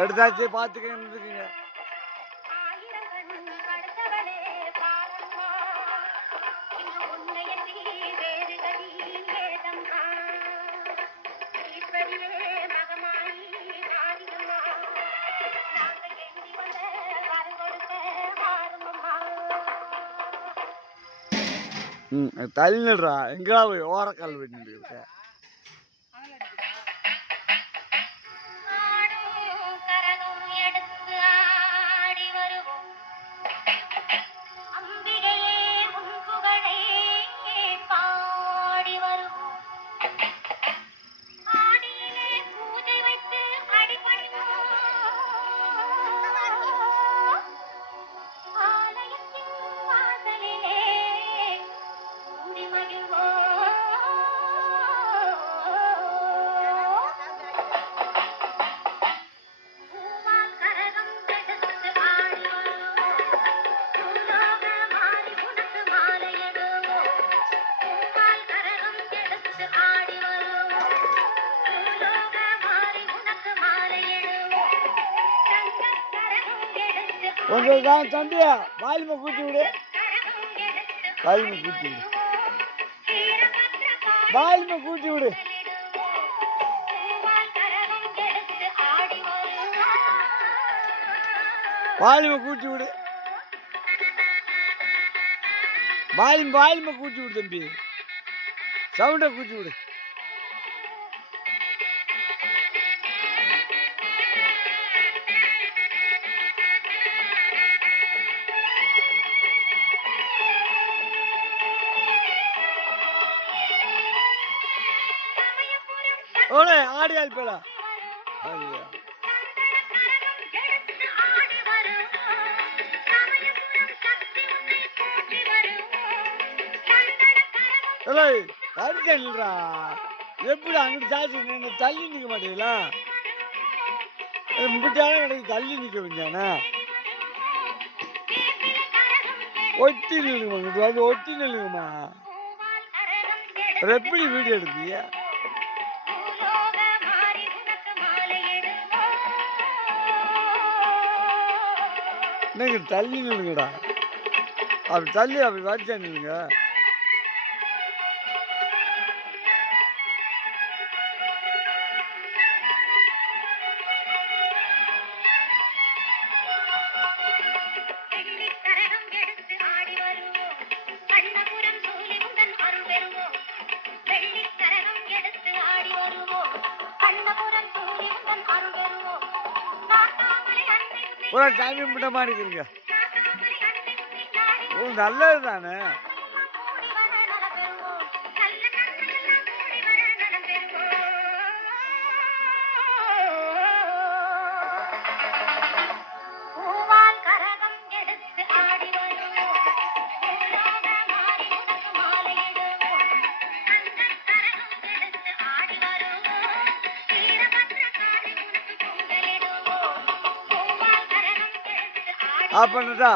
எடுத்தாச்சு பார்த்துக்கங்க. தள்ளிடுறா எங்கடா போய் ஓரக்கால் வெட்டி இருக்க. கொஞ்சம் தம்பியா வாலிமை கூட்டி விடு. வாலிமை கூட்டி விடு. வாலிமை கூட்டி விடு. வாலிமை கூட்டி விடு. வாலிமை கூட்டி விடு தம்பி. சவுண்டை கூட்டி விடு. ஓலே ஆடி ஆல்பேடா ஐயா ஏலே அடிச்சல்றா எப்படி அங்க சாச்சி நீங்க தள்ளி நிக்க மாட்டீங்களா? முட்டாள எனக்கு தள்ளி நிக்க வேண்டானா? ஒட்டி நில்லுங்க, அது ஒட்டி நில்லுங்கம்மா. எப்படி வீடியோ எடுப்பீங்க? நீங்க தள்ளி நில்லுங்கடா. அப்படி தள்ளி அப்படி வச்சா நில்லுங்க. ஒரு சாமி கும்பிட்ட மாதிரி இருக்குங்க. நல்லது தானே. ஆஃப் பண்ணுறதா?